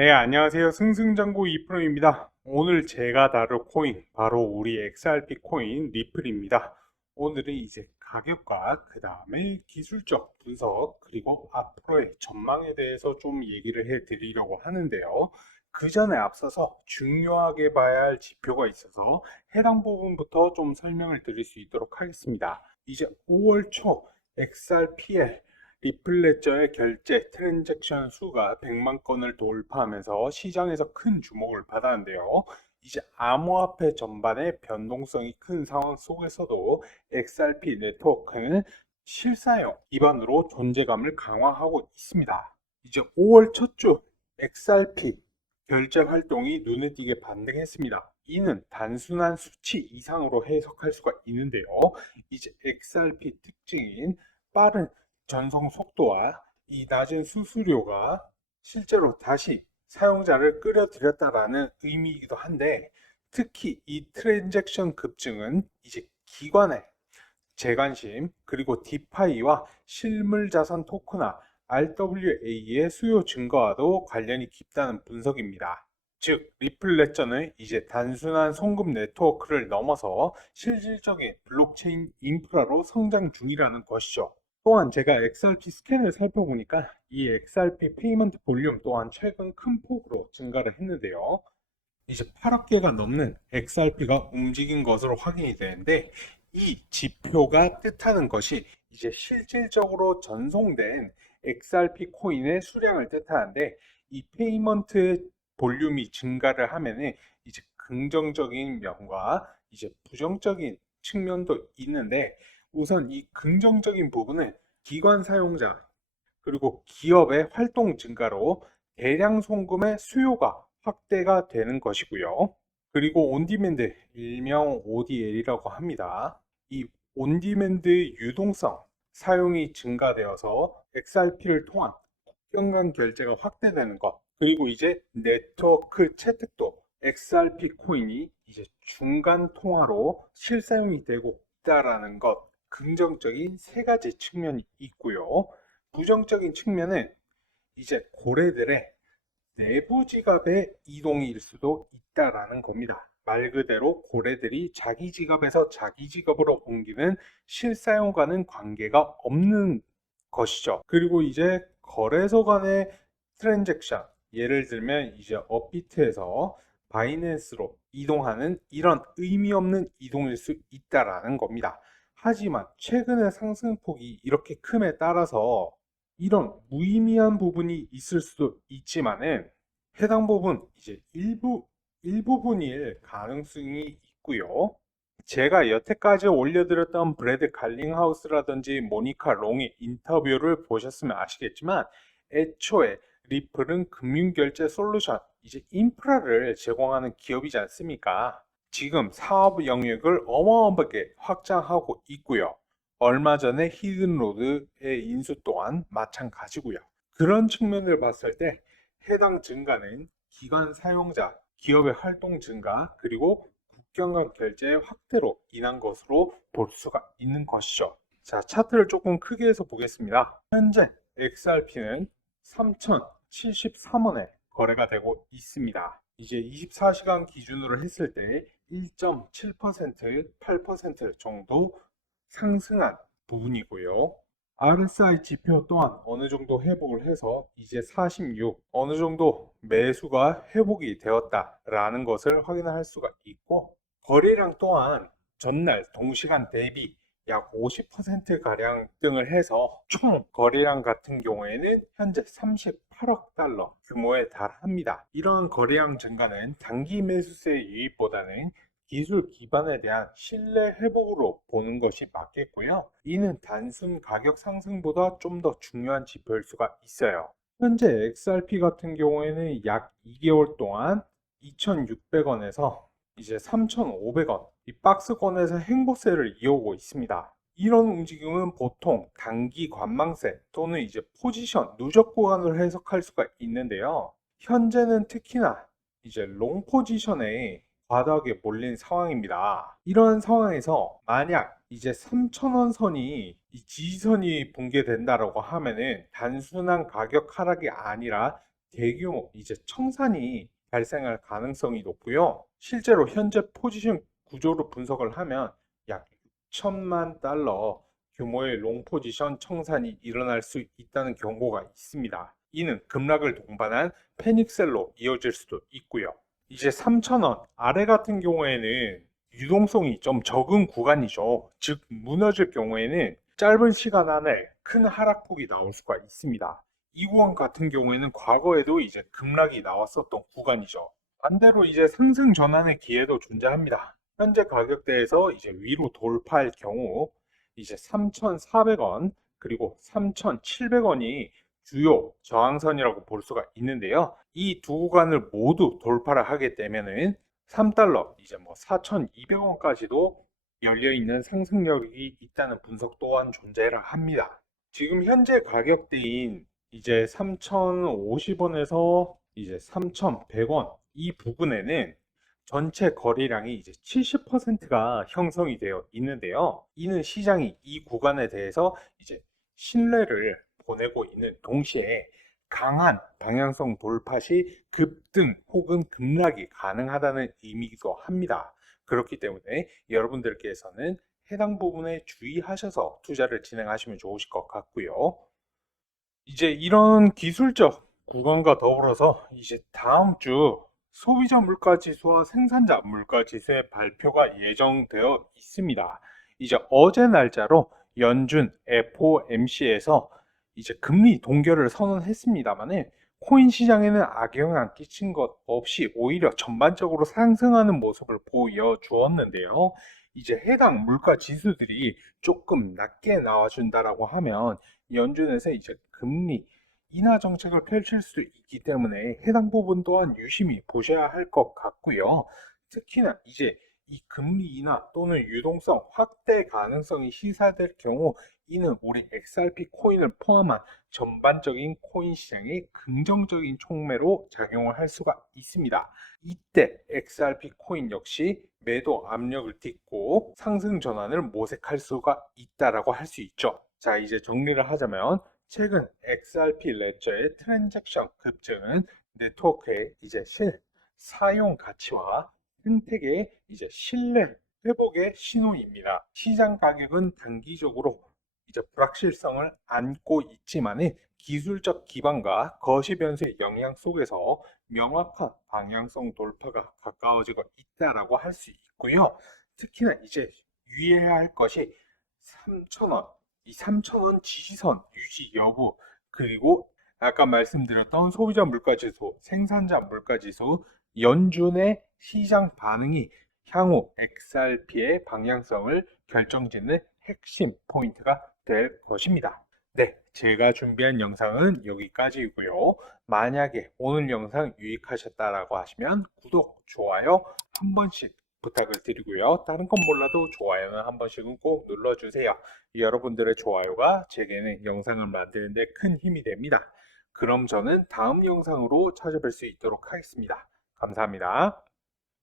네, 안녕하세요. 승승장구 이프로입니다. 오늘 제가 다룰 코인, 바로 우리 XRP 코인 리플입니다. 오늘은 이제 가격과 그 다음에 기술적 분석, 그리고 앞으로의 전망에 대해서 좀 얘기를 해 드리려고 하는데요. 그 전에 앞서서 중요하게 봐야 할 지표가 있어서 해당 부분부터 좀 설명을 드릴 수 있도록 하겠습니다. 이제 5월 초 XRP의 리플레저의 결제 트랜잭션 수가 100만 건을 돌파하면서 시장에서 큰 주목을 받았는데요. 이제 암호화폐 전반의 변동성이 큰 상황 속에서도 XRP 네트워크는 실사용 기반으로 존재감을 강화하고 있습니다. 이제 5월 첫 주 XRP 결제 활동이 눈에 띄게 반등했습니다. 이는 단순한 수치 이상으로 해석할 수가 있는데요. 이제 XRP 특징인 빠른 전송 속도와 이 낮은 수수료가 실제로 다시 사용자를 끌어들였다라는 의미이기도 한데, 특히 이 트랜잭션 급증은 이제 기관의 재관심, 그리고 디파이와 실물 자산 토크나 RWA의 수요 증가와도 관련이 깊다는 분석입니다. 즉, 리플레저는 이제 단순한 송금 네트워크를 넘어서 실질적인 블록체인 인프라로 성장 중이라는 것이죠. 또한 제가 XRP 스캔을 살펴보니까 이 XRP 페이먼트 볼륨 또한 최근 큰 폭으로 증가를 했는데요. 이제 8억 개가 넘는 XRP가 움직인 것으로 확인이 되는데, 이 지표가 뜻하는 것이 이제 실질적으로 전송된 XRP 코인의 수량을 뜻하는데, 이 페이먼트 볼륨이 증가를 하면은 이제 긍정적인 면과 이제 부정적인 측면도 있는데, 우선 이 긍정적인 부분은 기관 사용자 그리고 기업의 활동 증가로 대량 송금의 수요가 확대가 되는 것이고요. 그리고 온디맨드, 일명 ODL이라고 합니다. 이 온디맨드 유동성 사용이 증가되어서 XRP를 통한 국경 간 결제가 확대되는 것, 그리고 이제 네트워크 채택도 XRP 코인이 이제 중간 통화로 실사용이 되고 있다라는 것, 긍정적인 세 가지 측면이 있고요. 부정적인 측면은 이제 고래들의 내부 지갑의 이동일 수도 있다라는 겁니다. 말 그대로 고래들이 자기 지갑에서 자기 지갑으로 옮기는 실사용과는 관계가 없는 것이죠. 그리고 이제 거래소 간의 트랜잭션, 예를 들면 이제 업비트에서 바이낸스로 이동하는 이런 의미 없는 이동일 수 있다라는 겁니다. 하지만 최근의 상승폭이 이렇게 큼에 따라서 이런 무의미한 부분이 있을 수도 있지만은 해당 부분 이제 일부분일 가능성이 있고요. 제가 여태까지 올려드렸던 브래드 갈링하우스라든지 모니카 롱의 인터뷰를 보셨으면 아시겠지만, 애초에 리플은 금융결제 솔루션, 이제 인프라를 제공하는 기업이지 않습니까? 지금 사업 영역을 어마어마하게 확장하고 있고요. 얼마 전에 히든로드의 인수 또한 마찬가지고요. 그런 측면을 봤을 때 해당 증가는 기관 사용자, 기업의 활동 증가, 그리고 국경 간 결제의 확대로 인한 것으로 볼 수가 있는 것이죠. 자, 차트를 조금 크게 해서 보겠습니다. 현재 XRP는 3,073원에 거래가 되고 있습니다. 이제 24시간 기준으로 했을 때 1.7%, 8% 정도 상승한 부분이고요. RSI 지표 또한 어느 정도 회복을 해서 이제 46, 어느 정도 매수가 회복이 되었다라는 것을 확인할 수가 있고, 거래량 또한 전날 동시간 대비 약 50%가량 등을 해서 총 거래량 같은 경우에는 현재 38억 달러 규모에 달합니다. 이런 거래량 증가는 단기 매수세 유입보다는 기술 기반에 대한 신뢰 회복으로 보는 것이 맞겠고요. 이는 단순 가격 상승보다 좀 더 중요한 지표일 수가 있어요. 현재 XRP 같은 경우에는 약 2개월 동안 2,600원에서 이제 3,500원, 이 박스권에서 행보세를 이어오고 있습니다. 이런 움직임은 보통 단기 관망세 또는 이제 포지션 누적 구간으로 해석할 수가 있는데요. 현재는 특히나 이제 롱 포지션에 바닥에 몰린 상황입니다. 이런 상황에서 만약 이제 3,000원 선이 이 지지선이 붕괴된다라고 하면은 단순한 가격 하락이 아니라 대규모 이제 청산이 발생할 가능성이 높고요. 실제로 현재 포지션 구조로 분석을 하면 약 6천만 달러 규모의 롱 포지션 청산이 일어날 수 있다는 경고가 있습니다. 이는 급락을 동반한 패닉셀로 이어질 수도 있고요. 이제 3,000원 아래 같은 경우에는 유동성이 좀 적은 구간이죠. 즉 무너질 경우에는 짧은 시간 안에 큰 하락폭이 나올 수가 있습니다. 이 구간 같은 경우에는 과거에도 이제 급락이 나왔었던 구간이죠. 반대로 이제 상승 전환의 기회도 존재합니다. 현재 가격대에서 이제 위로 돌파할 경우 이제 3,400원 그리고 3,700원이 주요 저항선이라고 볼 수가 있는데요. 이 두 구간을 모두 돌파를 하게 되면은 3달러 이제 뭐 4,200원까지도 열려 있는 상승력이 있다는 분석 또한 존재를 합니다. 지금 현재 가격대인 이제 3,050원에서 이제 3,100원 이 부분에는 전체 거래량이 이제 70%가 형성이 되어 있는데요. 이는 시장이 이 구간에 대해서 이제 신뢰를 보내고 있는 동시에 강한 방향성 돌파 시 급등 혹은 급락이 가능하다는 의미이기도 합니다. 그렇기 때문에 여러분들께서는 해당 부분에 주의하셔서 투자를 진행하시면 좋으실 것 같고요. 이제 이런 기술적 구간과 더불어서 이제 다음 주 소비자 물가 지수와 생산자 물가 지수의 발표가 예정되어 있습니다. 이제 어제 날짜로 연준 FOMC에서 이제 금리 동결을 선언했습니다만은 코인 시장에는 악영향 끼친 것 없이 오히려 전반적으로 상승하는 모습을 보여주었는데요. 이제 해당 물가 지수들이 조금 낮게 나와준다라고 하면 연준에서 이제 금리 인하 정책을 펼칠 수 있기 때문에 해당 부분 또한 유심히 보셔야 할 것 같고요. 특히나 이제 이 금리 인하 또는 유동성 확대 가능성이 시사될 경우 이는 우리 XRP 코인을 포함한 전반적인 코인 시장에 긍정적인 촉매로 작용을 할 수가 있습니다. 이때 XRP 코인 역시 매도 압력을 딛고 상승 전환을 모색할 수가 있다라고 할 수 있죠. 자, 이제 정리를 하자면 최근 XRP 레저의 트랜잭션 급증은 네트워크의 이제 사용 가치와 생태계의 이제 신뢰 회복의 신호입니다. 시장 가격은 단기적으로 이제 불확실성을 안고 있지만은 기술적 기반과 거시 변수의 영향 속에서 명확한 방향성 돌파가 가까워지고 있다라고 할 수 있고요. 특히나 이제 유의해야 할 것이 3,000원, 이 3,000원 지지선 유지 여부, 그리고 아까 말씀드렸던 소비자 물가지수, 생산자 물가지수, 연준의 시장 반응이 향후 XRP의 방향성을 결정짓는 핵심 포인트가 될 것입니다. 네, 제가 준비한 영상은 여기까지이고요. 만약에 오늘 영상 유익하셨다라고 하시면 구독, 좋아요 한 번씩 부탁을 드리고요. 다른 건 몰라도 좋아요는 한 번씩은 꼭 눌러주세요. 여러분들의 좋아요가 제게는 영상을 만드는 데 큰 힘이 됩니다. 그럼 저는 다음 영상으로 찾아뵐 수 있도록 하겠습니다. 감사합니다.